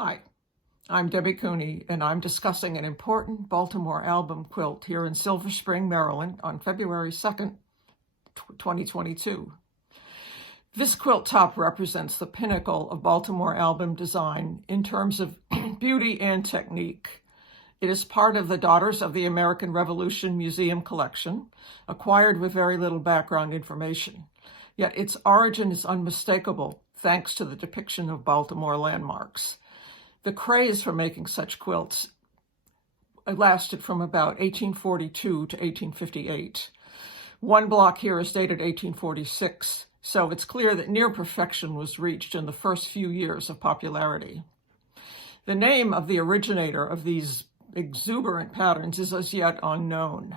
Hi, I'm Debby Cooney, and I'm discussing an important Baltimore album quilt here in Silver Spring, Maryland on February 2nd, 2022. This quilt top represents the pinnacle of Baltimore album design in terms of beauty and technique. It is part of the Daughters of the American Revolution Museum collection, acquired with very little background information. Yet its origin is unmistakable thanks to the depiction of Baltimore landmarks. The craze for making such quilts lasted from about 1842 to 1858. One block here is dated 1846, so it's clear that near perfection was reached in the first few years of popularity. The name of the originator of these exuberant patterns is as yet unknown.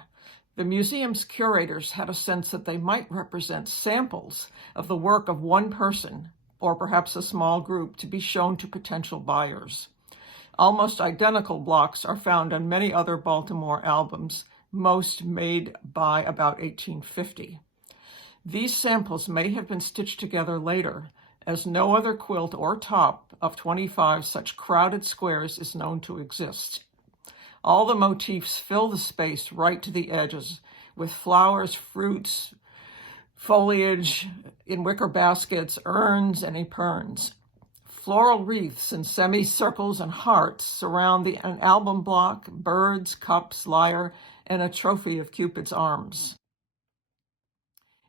The museum's curators had a sense that they might represent samples of the work of one person, or perhaps a small group, to be shown to potential buyers. Almost identical blocks are found on many other Baltimore albums, most made by about 1850. These samples may have been stitched together later, as no other quilt or top of 25 such crowded squares is known to exist. All the motifs fill the space right to the edges, with flowers, fruits, foliage in wicker baskets, urns, and epergnes. Floral wreaths in semicircles and hearts surround an album block, birds, cups, lyre, and a trophy of Cupid's arms.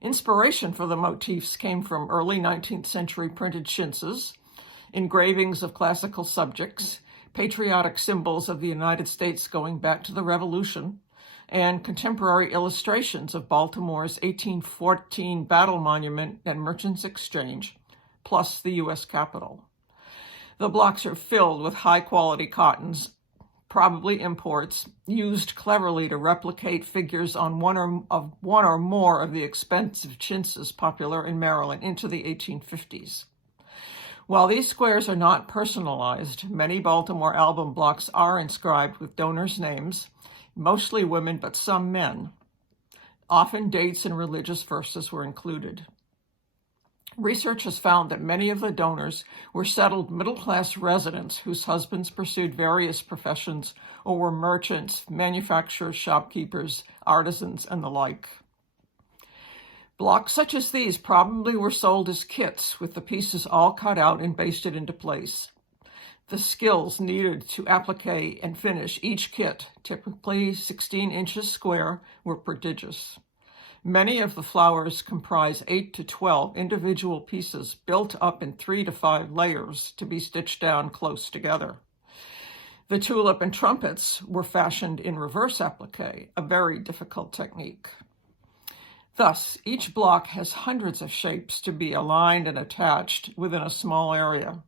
Inspiration for the motifs came from early 19th century printed chintzes, engravings of classical subjects, patriotic symbols of the United States going back to the Revolution, and contemporary illustrations of Baltimore's 1814 Battle Monument and Merchants Exchange, plus the U.S. Capitol. The blocks are filled with high-quality cottons, probably imports, used cleverly to replicate figures on one or more of the expensive chintzes popular in Maryland into the 1850s. While these squares are not personalized, many Baltimore album blocks are inscribed with donors' names, mostly women, but some men. Often dates and religious verses were included. Research has found that many of the donors were settled middle-class residents whose husbands pursued various professions or were merchants, manufacturers, shopkeepers, artisans, and the like. Blocks such as these probably were sold as kits, with the pieces all cut out and basted into place. The skills needed to applique and finish each kit, typically 16 inches square, were prodigious. Many of the flowers comprise 8 to 12 individual pieces built up in 3 to 5 layers to be stitched down close together. The tulip and trumpets were fashioned in reverse applique, a very difficult technique. Thus, each block has hundreds of shapes to be aligned and attached within a small area.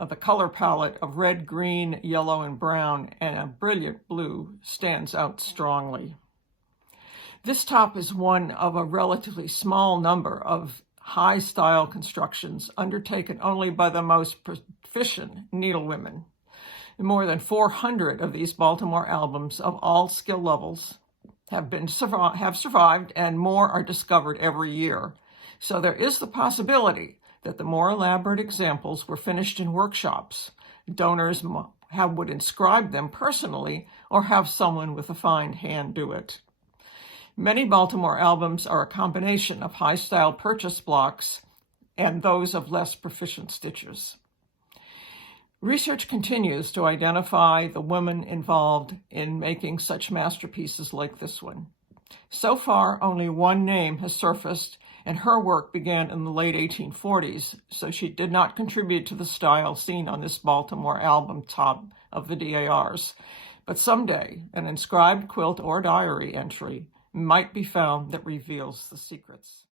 The color palette of red, green, yellow, and brown, and a brilliant blue stands out strongly. This top is one of a relatively small number of high-style constructions undertaken only by the most proficient needlewomen. More than 400 of these Baltimore albums of all skill levels have survived, and more are discovered every year. So there is the possibility that the more elaborate examples were finished in workshops. Donors would inscribe them personally or have someone with a fine hand do it. Many Baltimore albums are a combination of high-style purchase blocks and those of less proficient stitchers. Research continues to identify the women involved in making such masterpieces like this one. So far, only one name has surfaced, and her work began in the late 1840s, so she did not contribute to the style seen on this Baltimore album top of the DARs. But someday, an inscribed quilt or diary entry might be found that reveals the secrets.